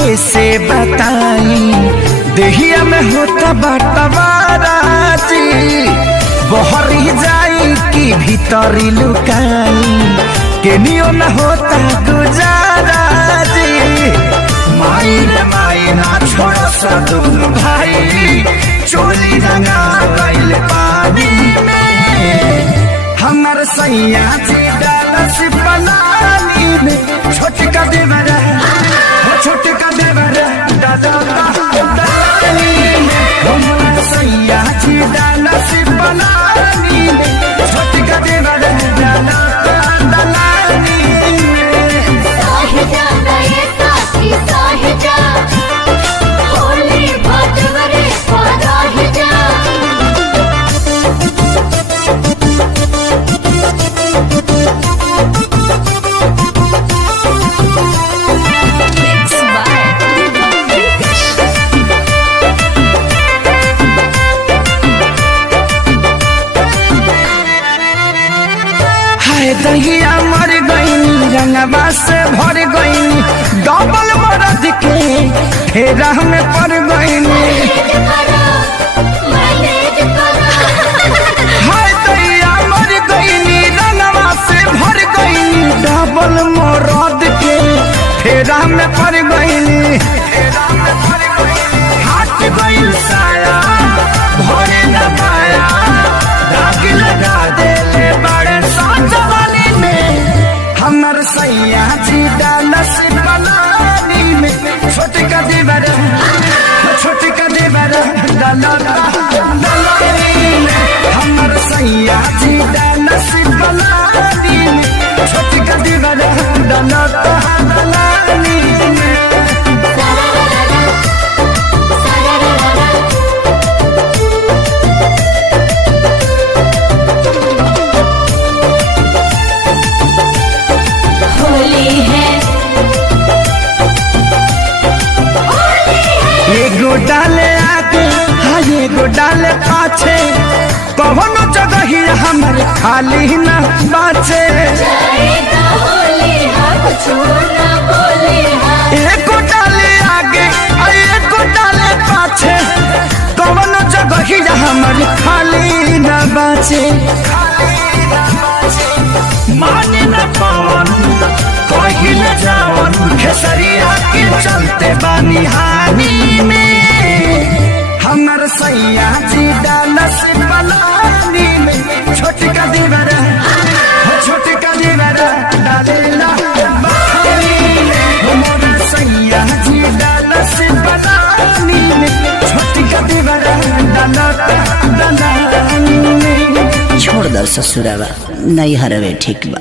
कैसे बताई देहिया में होता बटवाराजी बहरी जाई कि भीतरी लुकाई केनियो न होता गुजाराजी माई रे माई ना छोड़ो सा तुम भाई चोली रंगा गइल पानी में हमर सैया जी डालस बनानी में छोटका देवरा छोटका देवरा डालनी में हमर सैया जी डालस बनानी में छोटका देवरा डालनी में साहिजा गए साथी साहिजा होली भटवरे पराहिजा दहिया मर गई रंगवा से भर गई डबल मरद के फेरा में पड़ गई हाय दहिया मर गई रंगवा से भर गई डबल मरद के फेरा में पड़ गई हाथ गई साया भरे न पाया दाग लगा देले बड़े साजवानी में हमर सैया जी डालस बनानी में छोटका देवरा डालनी में हमर सैया जी डालस बनानी में छोटका देवरा डालनी में एगो डाले आगे हाँ एगो डाले पाछे कौनो जगह ही हमर खाली न बाचे एगो डाले आगे एगो डाले पाछे कौनो जगह ही हमर खाली न बाचे माने न पावन कोई न जावन खेसरिया के चलते बानी हानी में हमर सैया जी डालस बनानी में छोटका देवरा डालेला बानी में हमर सैया जी डालस बनानी में छोटका देवरा डालनी में छोड़ दो ससुरावा नहीं हरवे ठीक बा।